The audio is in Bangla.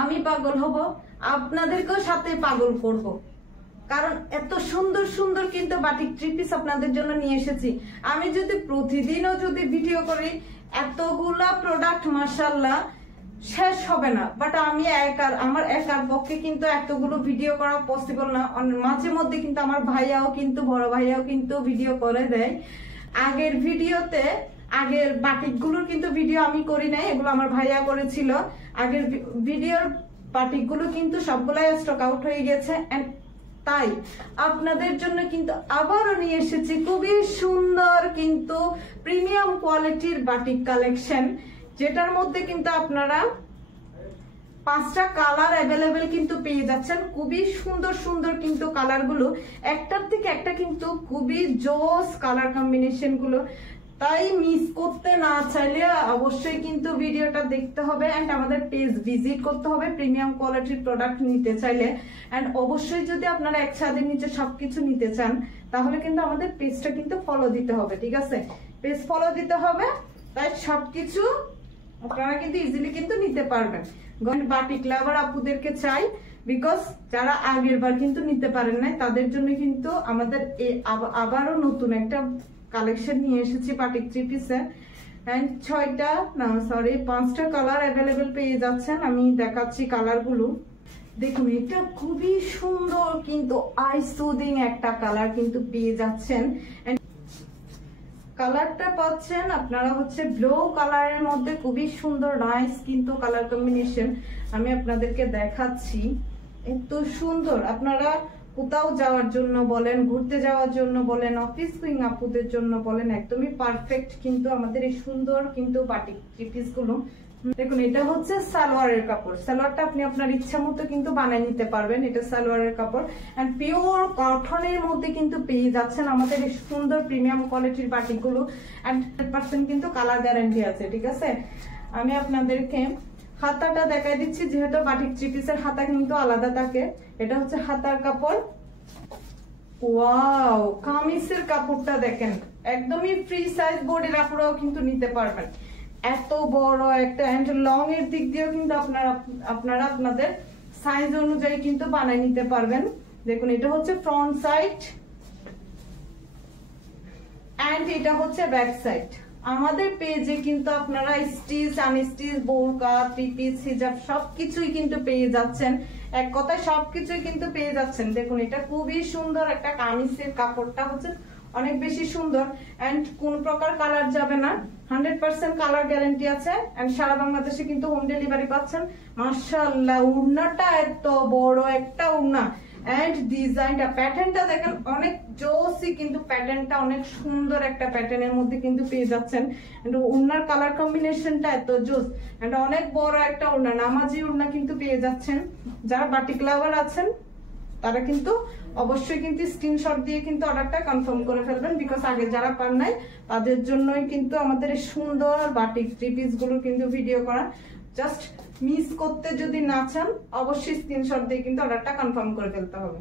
আমি পাগল হব, আপনাদেরকেও সাথে পাগল করব। কারণ এত সুন্দর সুন্দর কিন্তু বাটিক থ্রি পিস আপনাদের জন্য নিয়ে এসেছি। আমি যদি প্রতিদিনও যদি ভিডিও করি, এতগুলা প্রোডাক্ট মাশাআল্লাহ শেষ হবে না। বাট আমি আমার একার পক্ষে কিন্তু এতগুলো ভিডিও করা পসিবল না। মাঝে মধ্যে কিন্তু আমার ভাইয়াও কিন্তু বড় ভাইয়াও কিন্তু ভিডিও করে দেয়। আগের বাটিকগুলোর কিন্তু ভিডিও আমি করি নাই, এগুলো আমার ভাইয়া করেছিল। আগের ভিডিওর বাটিকগুলো কিন্তু সবগুলাই স্টক আউট হয়ে গেছে। এন্ড তাই আপনাদের জন্য কিন্তু আবারও নিয়ে এসেছি খুবই সুন্দর কিন্তু প্রিমিয়াম কোয়ালিটির বাটিক কালেকশন, যেটার মধ্যে কিন্তু আপনারা 5টা কালার অ্যাভেলেবেল কিন্তু পেয়ে যাচ্ছেন। খুবই সুন্দর সুন্দর কিন্তু কালার গুলো, একটার থেকে একটা কিন্তু খুবই জোস কালার কম্বিনেশন গুলো। তাই মিস করতে না চাইলে অবশ্যই কিন্তু ভিডিওটা দেখতে হবে এন্ড আমাদের পেজ ভিজিট করতে হবে প্রিমিয়াম কোয়ালিটির প্রোডাক্ট নিতে চাইলে। এন্ড অবশ্যই যদি আপনারা এক ছাদের নিচে সবকিছু নিতে চান তাহলে কিন্তু আমাদের পেজটা কিন্তু ফলো দিতে হবে, ঠিক আছে? পেজ ফলো দিতে হবে, তাই সবকিছু আপনারা কিন্তু ইজিলি কিন্তু নিতে পারবেন। বাটিক লাভার আপুদেরকে চাই, বিকজ যারা আগের বার কিন্তু নিতে পারেন না তাদের জন্য কিন্তু আমাদের আবারও নতুন একটা কালেকশন নিয়ে এসেছি বাটিক থ্রি পিসে। এন্ড 5টা কালার অ্যাভেলেবেল পেয়ে যাচ্ছেন। আমি দেখাচ্ছি কালার গুলো। দেখুন, এটা খুবই সুন্দর কিন্তু আই সুদিং একটা কালার কিন্তু পেয়ে যাচ্ছেন। কালারটা পাচ্ছেন আপনারা হচ্ছে ব্লু কালারের মধ্যে, খুবই সুন্দর নাইস কিন্তু কালার কম্বিনেশন। আমি আপনাদেরকে দেখাচ্ছি, এত সুন্দর। আপনারা কোথাও যাওয়ার জন্য বলেন, ঘুরতে যাওয়ার জন্য বলেন, অফিস উইং আপুদের জন্য বলেন, একদমই পারফেক্ট কিন্তু আমাদের এই সুন্দর কিন্তু বাটিক থ্রি পিস গুলো। দেখুন, এটা হচ্ছে সালোয়ারের কাপড়। সালোয়ারটা আপনি আপনার ইচ্ছা মতো কিন্তু বানিয়ে নিতে পারবেন। এটা সালোয়ারের কাপড় এন্ড পিওর কটনের মধ্যে কিন্তু পেয়ে যাচ্ছেন আমাদের এই সুন্দর প্রিমিয়াম কোয়ালিটির বাটিক গুলো। এন্ড 100% কিন্তু কালার গ্যারান্টি আছে, ঠিক আছে? আমি আপনাদেরকে হাতাটা দেখাই দিচ্ছি, যেহেতু বাটিক থ্রি পিসের হাতা কিন্তু আলাদা থাকে। এটা হচ্ছে হাতার কাপড়। ওয়াও, কামিজের কাপড়টা দেখেন, একদমই ফ্রি সাইজ বডির আপুরাও কিন্তু নিতে পারবেন। এত বড় একটা এন্ড লং এর দিক দিয়েও কিন্তু আপনারা আপনাদের সাইজ অনুযায়ী কিন্তু বানিয়ে নিতে পারবেন। দেখুন, এটা হচ্ছে ফ্রন্ট সাইড এন্ড এটা হচ্ছে ব্যাক সাইড। আমাদের পেজে কিন্তু আপনারা স্টিচ, আনস্টিচ, বোরকা, থ্রি পিস, হিজাব সবকিছুই কিন্তু পেয়ে যাচ্ছেন। এক কথায় সবকিছুই কিন্তু পেয়ে যাচ্ছেন। দেখুন, এটা খুবই সুন্দর একটা কামিজের কাপড়টা হচ্ছে অনেক বেশি সুন্দর এন্ড কোন প্রকার কালার যাবে না, 100% কালার গ্যারান্টি আছে। এন্ড সারা বাংলাদেশে কিন্তু হোম ডেলিভারি পাচ্ছেন। মাশাআল্লাহ, উড়নাটা এত বড় একটা উড়না এন্ড ডিজাইনটা, প্যাটার্নটা দেখেন অনেক জোসি কিন্তু প্যাটার্নটা অনেক সুন্দর একটা প্যাটার্নের মধ্যে কিন্তু পেয়ে যাচ্ছেন। উড়নার কালার কম্বিনেশনটা এত জোস এন্ড অনেক বড় একটা উড়না, নামাজি উড়না কিন্তু পেয়ে যাচ্ছেন। যারা বাটিক লাভার আছেন তারা কিন্তু অবশ্যই কিন্তু স্ক্রিনশট দিয়ে কিন্তু অর্ডারটা কনফার্ম করে ফেলবেন, বিকজ আগে যারা পান নাই তাদের জন্যই কিন্তু আমাদের এই সুন্দর বাটিক থ্রি পিস গুলো কিন্তু ভিডিও করা। জাস্ট মিস করতে যদি না চান অবশ্যই স্ক্রিনশট দিয়ে কিন্তু অর্ডারটা কনফার্ম করে ফেলতে হবে।